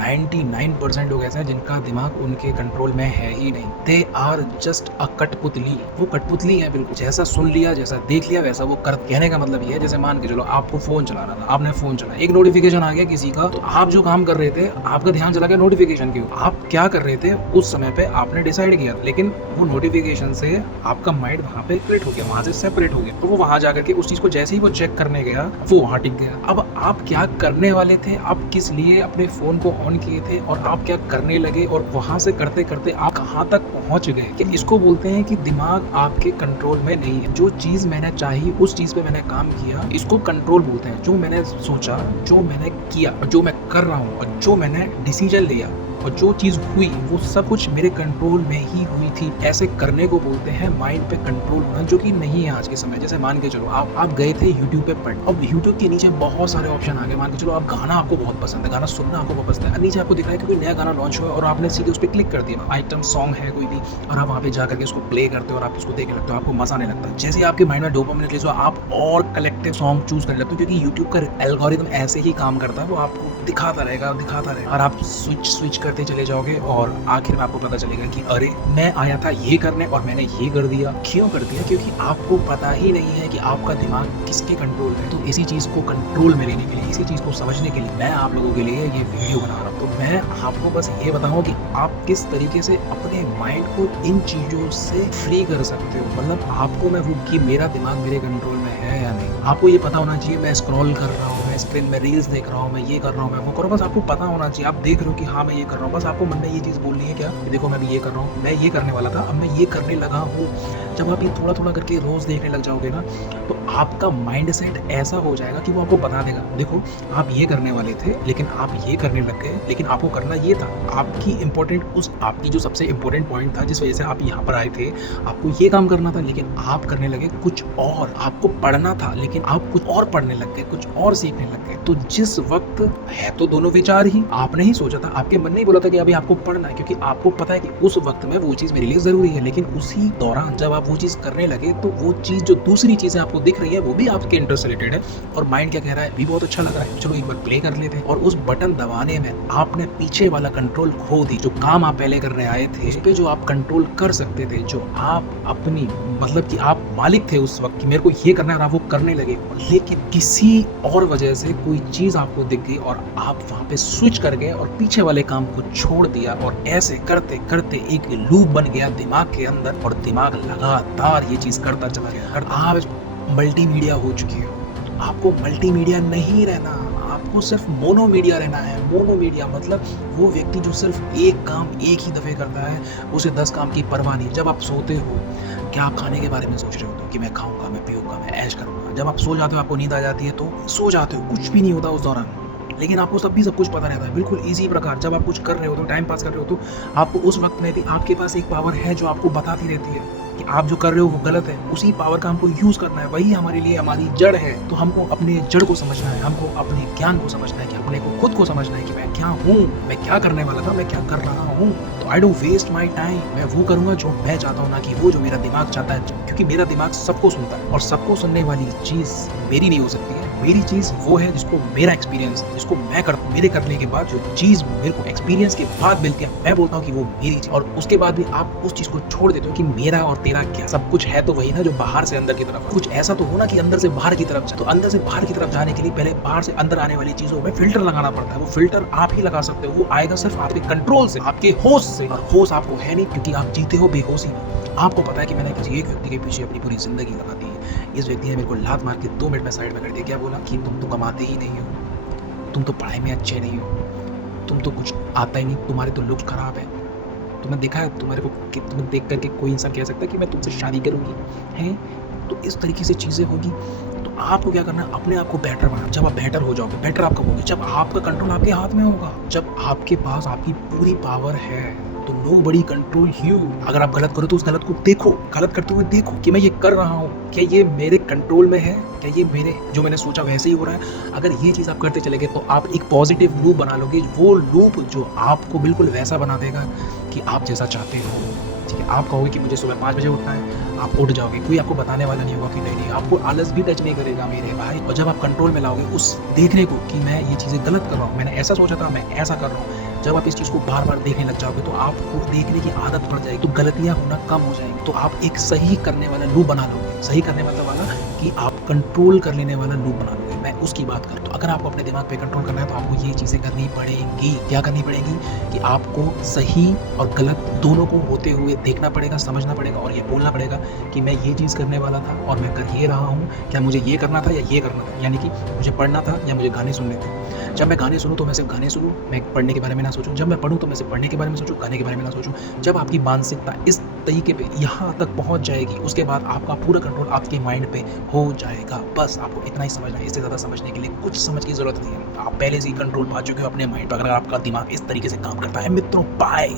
99% लोग ऐसे हैं जिनका दिमाग उनके कंट्रोल में है ही नहीं। दे आर जस्ट अ कठपुतली। वो कठपुतली है बिल्कुल, जैसा सुन लिया जैसा देख लिया वैसा वो कर। कहने का मतलब ये है, जैसे मान के चलो आपको फोन चलाना था, आपने फोन चलाया, एक नोटिफिकेशन आ गया किसी का, तो आप जो काम कर रहे थे आपका ध्यान चला गया नोटिफिकेशन की ओर। आप क्या कर रहे थे उस समय पे आपने डिसाइड किया, लेकिन वो नोटिफिकेशन से आपका माइंड वहाँ पे स्प्लिट हो गया, वहाँ से सेपरेट हो गया। तो वो वहाँ जाकर के उस चीज को जैसे ही वो चेक करने गया वो वहाँ टिक गया। अब आप क्या करने वाले थे, आप किस लिए अपने फोन को ऑन किए थे और आप क्या करने लगे, और वहां से करते करते आप कहाँ तक पहुंच गए, कि इसको बोलते हैं कि दिमाग आपके कंट्रोल में नहीं है। जो चीज मैंने चाही उस चीज पे मैंने काम किया, इसको कंट्रोल बोलते हैं। जो मैंने सोचा, जो मैंने किया, जो मैं कर रहा हूँ और जो मैंने डिसीजन लिया और जो चीज हुई वो सब कुछ मेरे कंट्रोल में ही हुई थी। ऐसे करने को बोलते हैं माइंड पे कंट्रोल होना, जो कि नहीं है आज के समय। जैसे मान के चलो आप गए थे यूट्यूब पे पढ़, अब यूट्यूब के नीचे बहुत सारे ऑप्शन आ गए। मान के चलो आप गाना आपको बहुत पसंद है, गाना सुनना आपको बहुत पसंद है, नीचे आपको दिख रहा है कि कोई नया गाना लॉन्च हुआ और आपने सीधे उस पर क्लिक कर दिया, आइटम सॉन्ग है कोई भी, और आप वहाँ पे जाकर के उसको प्ले करते हो और आप उसको देखने लगते हो, आपको मजा आने लगता है। जैसे ही आपके माइंड में डोपामिन रिलीज हुआ आप और कलेक्टिव सॉन्ग चूज करने लगते हो, क्योंकि यूट्यूब का एल्गोरिथम ऐसे ही काम करता है, वो आपको दिखाता रहेगा और आप स्विच करते चले जाओगे और आखिर में आपको पता चलेगा कि अरे मैं आया था ये करने और मैंने ये कर दिया। क्यों कर दिया? क्योंकि आपको पता ही नहीं है कि आपका दिमाग किसके कंट्रोल में है। तो इसी चीज को कंट्रोल में लेने के लिए, इसी चीज को समझने के लिए मैं आप लोगों के लिए ये वीडियो बना रहा हूँ। तो मैं आपको बस ये बताऊँ कि आप किस तरीके से अपने माइंड को इन चीजों से फ्री कर सकते हो। मतलब आपको मैं वो कि मेरा दिमाग मेरे कंट्रोल में है या नहीं, आपको ये पता होना चाहिए। मैं स्क्रॉल कर रहा हूँ, मैं स्क्रीन में रील्स देख रहा हूँ, मैं ये कर रहा हूँ, मैं वो कर रहा हूँ, बस आपको पता होना चाहिए। आप देख रहे हो कि हाँ मैं ये कर रहा हूँ, बस आपको मन में ये चीज़ बोलनी है क्या कि देखो मैं भी ये कर रहा हूँ, मैं ये करने वाला था, अब मैं ये करने लगा हूँ। जब आप ये थोड़ा थोड़ा करके रोज देखने लग जाओगे ना, तो आपका माइंड सेट ऐसा हो जाएगा कि वो आपको बता देगा देखो आप ये करने वाले थे लेकिन आप ये करने लग गए, लेकिन आपको करना ये था। आपकी इंपॉर्टेंट उस आपकी जो सबसे इंपॉर्टेंट पॉइंट था जिस वजह से आप यहाँ पर आए थे, आपको ये काम करना था, लेकिन आप करने लगे कुछ और। आपको पढ़ना था लेकिन आप कुछ और पढ़ने लग गए, कुछ और सीखने लग गए। तो जिस वक्त है तो दोनों विचार ही, आपने ही सोचा था, आपके मन ने ही बोला था कि अभी आपको पढ़ना है, क्योंकि आपको पता है कि उस वक्त में वो चीज मेरे लिए जरूरी है। लेकिन उसी दौरान जब आप वो चीज करने लगे तो वो चीज जो दूसरी चीजें आपको दिख रही है वो भी आपके इंटरेस्ट रिलेटेड है, और माइंड क्या कह रहा है भी बहुत अच्छा लग रहा है, चलो एक बार प्ले कर लेते हैं। और उस बटन दबाने में आपने पीछे वाला कंट्रोल खो दी। जो काम आप पहले करने आए थे उस पे जो आप कंट्रोल कर सकते थे, जो आप अपनी मतलब कि आप मालिक थे उस वक्त कि मेरे को ये करना है, आप वो करने लगे। लेकिन किसी और वजह से कोई चीज आपको दिख गई और आप वहां पे स्विच कर गए और पीछे वाले काम को छोड़ दिया, और ऐसे करते करते एक लूप बन गया दिमाग के अंदर, और दिमाग लगातार ये चीज करता चला गया। आप मल्टीमीडिया हो चुके हो, आपको मल्टीमीडिया नहीं रहना, आपको सिर्फ मोनोमीडिया रहना है। मोनोमीडिया मतलब वो व्यक्ति जो सिर्फ एक काम एक ही दफे करता है, उसे 10 काम की परवाह नहीं। जब आप सोते हो क्या आप खाने के बारे में सोच रहे हो कि मैं खाऊंगा, मैं पीऊंगा, मैं ऐश करूंगा। जब आप सो जाते हो, आपको नींद आ जाती है तो सो जाते हो, कुछ भी नहीं होता उस दौरान, लेकिन आपको सब कुछ पता रहता है। बिल्कुल इसी प्रकार जब आप कुछ कर रहे हो तो टाइम पास कर रहे हो, तो आपको उस वक्त में भी आपके पास एक पावर है जो आपको बताती रहती है कि आप जो कर रहे हो वो गलत है। उसी पावर का हमको यूज करना है, वही हमारे लिए हमारी जड़ है। तो हमको अपने जड़ को समझना है, हमको अपने ज्ञान को समझना है, कि अपने को खुद को समझना है कि मैं क्या हूँ, मैं क्या करने वाला था, मैं क्या कर रहा हूँ। तो I don't waste my time, मैं वो करूंगा जो मैं चाहता हूँ, ना कि वो जो मेरा दिमाग चाहता है, क्योंकि मेरा दिमाग सबको सुनता है और सबको सुनने वाली चीज मेरी नहीं हो सकती है। मेरी चीज वो है जिसको मेरा एक्सपीरियंस, जिसको मैं मेरे करने के बाद जो चीज मेरे को एक्सपीरियंस के बाद मिलती है, मैं बोलता हूँ कि वो मेरी चीज। और उसके बाद भी आप उस चीज को छोड़ देते हो कि मेरा और तेरा क्या, सब कुछ है तो वही ना जो बाहर से अंदर की तरफ। कुछ ऐसा तो हो ना कि अंदर से बाहर की तरफ जाए, तो अंदर से बाहर की तरफ जाने के लिए पहले बाहर से अंदर आने वाली चीजों में फिल्टर लगाना पड़ता है। वो फिल्टर आप ही लगा सकते हो, वो आएगा सिर्फ आपके कंट्रोल से, आपके होश से। और होश आपको है नहीं, क्योंकि आप जीते हो बेहोशी में। आपको पता है कि मैंने किसी एक व्यक्ति के पीछे अपनी पूरी जिंदगी लगा दी है, इस व्यक्ति ने मेरे को लात मार के 2 मिनट में साइड में कर दिया। क्या बोला कि तुम तो कमाते ही नहीं हो, तुम तो पढ़ाई में अच्छे नहीं हो, तुम तो कुछ आता ही नहीं, तुम्हारे तो लुक्स खराब है। तुम्हें देखा है तुम्हारे को कि तुम्हें देख करके कोई इंसान कह सकता है कि मैं तुमसे शादी करूंगी है? तो इस तरीके से चीज़ें होगी। तो आपको क्या करना है, अपने आप को बेटर बनाना। जब आप बेटर हो जाओगे, बेटर आप कब होगे, जब आपका कंट्रोल आपके हाथ में होगा, जब आपके पास आपकी पूरी पावर है, तो नोबडी कंट्रोल यू। अगर आप गलत करो तो उस गलत को देखो, गलत करते हुए देखो कि मैं ये कर रहा हूँ, क्या ये मेरे कंट्रोल में है, क्या ये मेरे जो मैंने सोचा वैसे ही हो रहा है। अगर ये चीज़ आप करते चले गए तो आप एक पॉजिटिव लूप बना लोगे, वो लूप जो आपको बिल्कुल वैसा बना देगा कि आप जैसा चाहते हो। ठीक है, आप कहोगे कि मुझे सुबह 5 बजे उठना है, आप उठ जाओगे, कोई आपको बताने वाला नहीं होगा कि नहीं, आपको आलस भी टच नहीं करेगा मेरे भाई। और जब आप कंट्रोल में लाओगे उस देखने को कि मैं ये चीज़ें गलत कर रहा हूँ, मैंने ऐसा सोचा था, मैं ऐसा कर रहा हूँ, जब आप इस चीज़ को बार-बार देखने लग जाओगे तो आपको देखने की आदत पड़ जाएगी, तो गलतियाँ होना कम हो जाएँगी। तो आप एक सही करने वाला लूप बना लोगे। सही करने मतलब वाला कि आप कंट्रोल कर लेने वाला लूप बना लोगे। मैं उसकी बात करता हूँ। अगर आपको अपने दिमाग पे कंट्रोल करना है तो आपको ये चीज़ें करनी पड़ेंगी। क्या करनी पड़ेगी? कि आपको सही और गलत दोनों को होते हुए देखना पड़ेगा, समझना पड़ेगा और ये बोलना पड़ेगा कि मैं ये चीज़ करने वाला था और मैं कर ये रहा हूँ। क्या मुझे ये करना था या ये करना था? यानी कि मुझे पढ़ना था या मुझे गाने सुनने थे। जब मैं गाने सुनूँ तो मैं सिर्फ़ गाने सुनूँ, मैं पढ़ने के बारे में ना सोचूँ। जब मैं पढ़ूँ तो मैं सिर्फ़ पढ़ने के बारे में सोचूँ, गाने के बारे में ना सोचूँ। जब आपकी मानसिकता इस तरीके पे यहाँ तक पहुँच जाएगी, उसके बाद आपका पूरा कंट्रोल आपके माइंड पे हो जाएगा। बस आपको इतना ही समझना है, इससे ज़्यादा समझने के लिए कुछ समझ की ज़रूरत नहीं है। आप पहले से ही कंट्रोल पा चुके हो अपने माइंड पे, अगर आपका दिमाग इस तरीके से काम करता है। मित्रों, बाय।